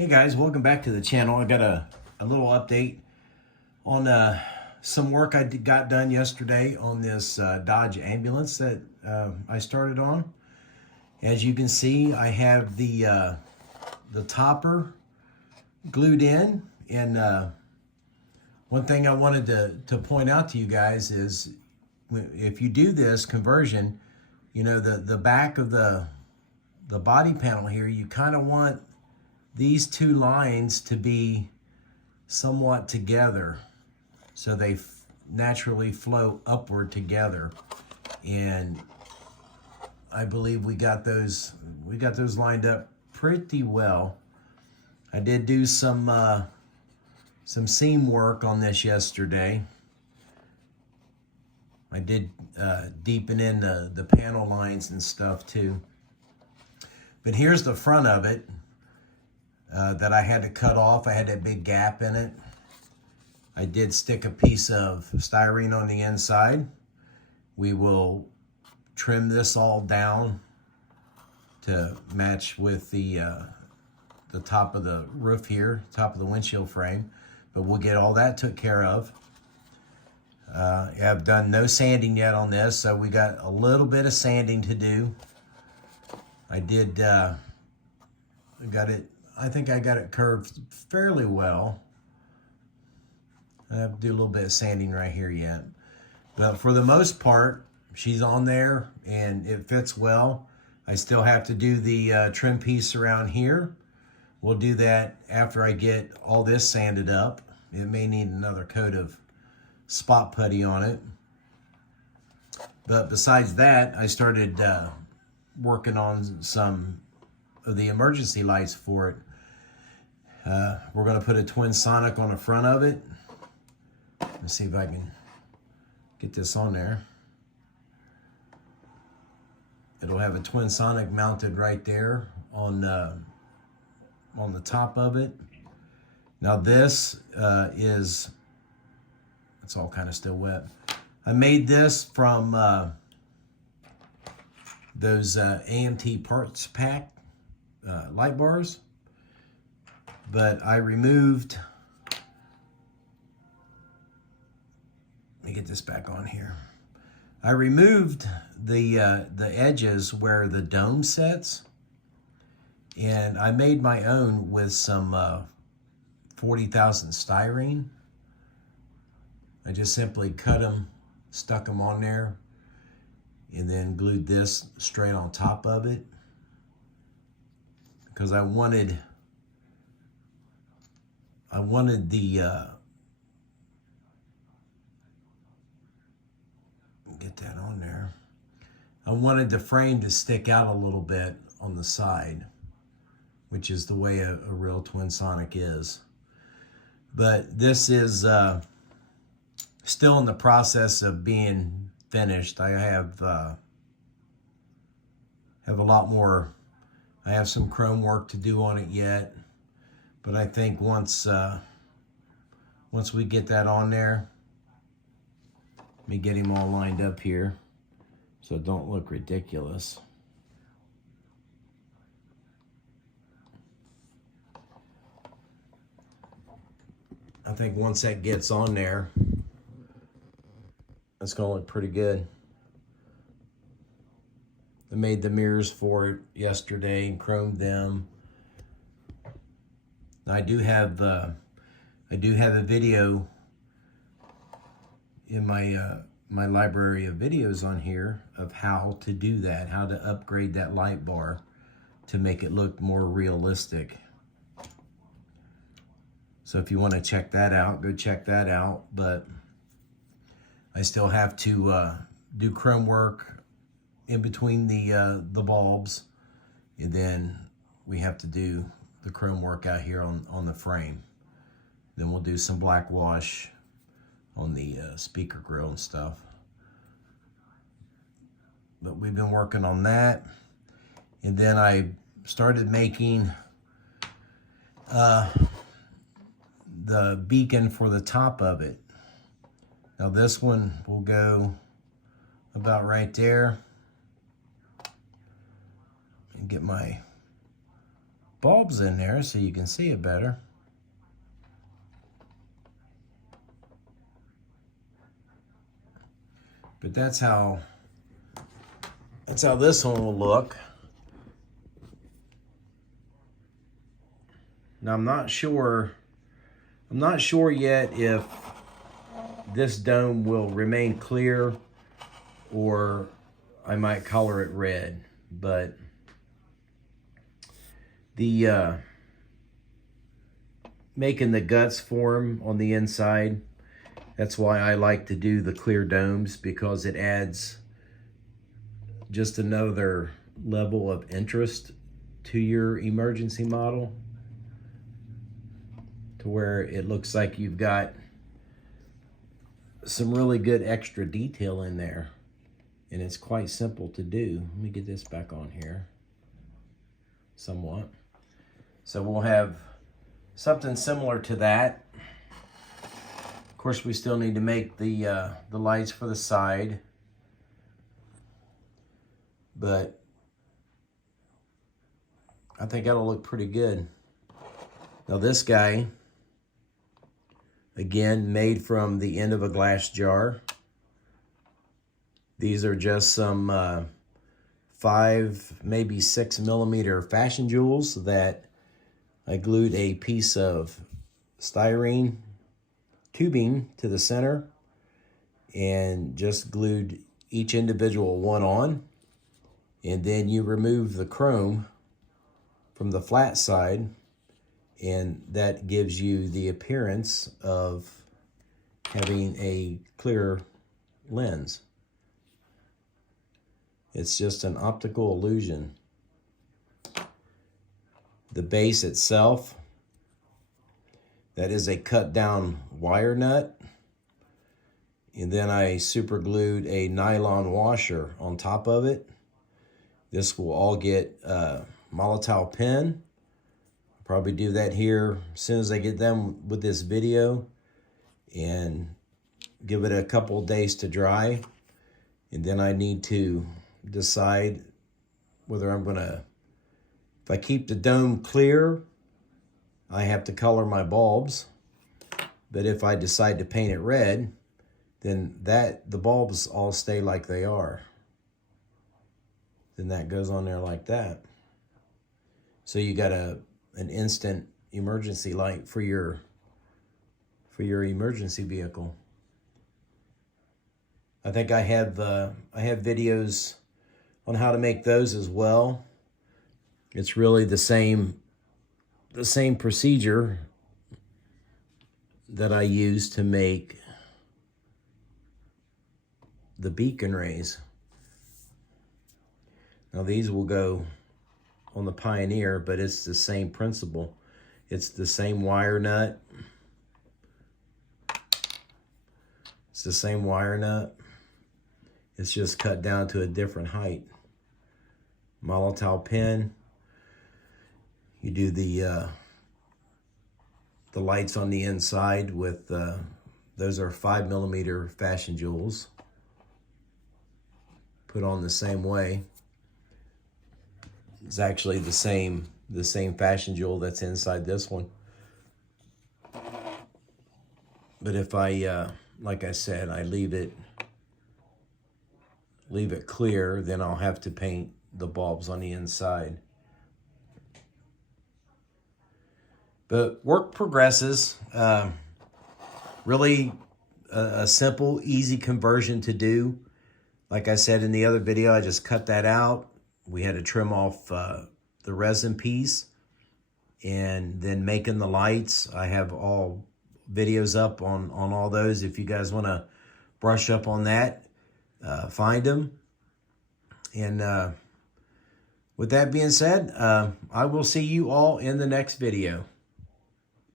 Hey guys, welcome back to the channel. I got a little update on some work I got done yesterday on this Dodge ambulance that I started on. As you can see, I have the topper glued in, and one thing I wanted to point out to you guys is if you do this conversion, you know, the back of the body panel here, you kind of want these two lines to be somewhat together so they naturally flow upward together, and I believe we got those lined up pretty well. I did do some seam work on this yesterday. I did deepen in the panel lines and stuff too. But here's the front of it that I had to cut off. I had that big gap in it. I did stick a piece of styrene on the inside. We will trim this all down to match with the top of the roof here, top of the windshield frame. But we'll get all that took care of. I've done no sanding yet on this, so we got a little bit of sanding to do. I did I think I got it curved fairly well. I have to do a little bit of sanding right here yet. But for the most part, she's on there and it fits well. I still have to do the trim piece around here. We'll do that after I get all this sanded up. It may need another coat of spot putty on it. But besides that, I started working on some of the emergency lights for it. We're going to put a twin sonic on the front of it. Let's see if I can get this on there. It'll have a twin sonic mounted right there on the top of it. Now this it's all kind of still wet. I made this from those AMT parts pack light bars, but I removed, let me get this back on here. I removed the edges where the dome sets, and I made my own with some 40,000 styrene. I just simply cut them, stuck them on there, and then glued this straight on top of it because I wanted the get that on there. I wanted the frame to stick out a little bit on the side, which is the way a real twin sonic is. But this is still in the process of being finished. I have a lot more. I have some chrome work to do on it yet, but I think once we get that on there, let me get him all lined up here so it don't look ridiculous. I think once that gets on there, it's gonna look pretty good. I made the mirrors for it yesterday and chromed them. I do have a video in my library of videos on here of how to do that, how to upgrade that light bar to make it look more realistic. So if you want to check that out, go check that out. But I still have to do chrome work in between the bulbs, and then we have to do the chrome work out here on the frame. Then we'll do some black wash on the speaker grill and stuff. But we've been working on that, and then I started making the beacon for the top of it. Now this one will go about right there, and get my bulbs in there so you can see it better. But that's how this one will look. Now I'm not sure yet if this dome will remain clear or I might color it red, but the making the guts form on the inside, that's why I like to do the clear domes, because it adds just another level of interest to your emergency model, to where it looks like you've got some really good extra detail in there. And it's quite simple to do. Let me get this back on here somewhat. So we'll have something similar to that. Of course, we still need to make the lights for the side, but I think that'll look pretty good. Now this guy, again, made from the end of a glass jar. These are just some 5, maybe 6 millimeter fashion jewels that I glued a piece of styrene tubing to the center and just glued each individual one on. And then you remove the chrome from the flat side, and that gives you the appearance of having a clear lens. It's just an optical illusion. The base itself, that is a cut down wire nut. And then I super glued a nylon washer on top of it. This will all get Molotow pen. I'll probably do that here as soon as I get done with this video, and give it a couple days to dry. And then I need to decide whether I'm gonna, if I keep the dome clear, I have to color my bulbs. But if I decide to paint it red, then the bulbs all stay like they are. Then that goes on there like that. So you got an instant emergency light for your emergency vehicle. I think I have videos on how to make those as well. It's really the same procedure that I use to make the beacon rays. Now these will go on the Pioneer, but it's the same principle. It's the same wire nut. It's the same wire nut. It's just cut down to a different height. Molotow pen. You do the lights on the inside with, those are 5 millimeter fashion jewels. Put on the same way. It's actually the same fashion jewel that's inside this one. But if I, like I said, I leave it clear, then I'll have to paint the bulbs on the inside. But work progresses. Really a simple, easy conversion to do. Like I said in the other video, I just cut that out. We had to trim off the resin piece, and then making the lights. I have all videos up on all those. If you guys want to brush up on that, find them. And with that being said, I will see you all in the next video.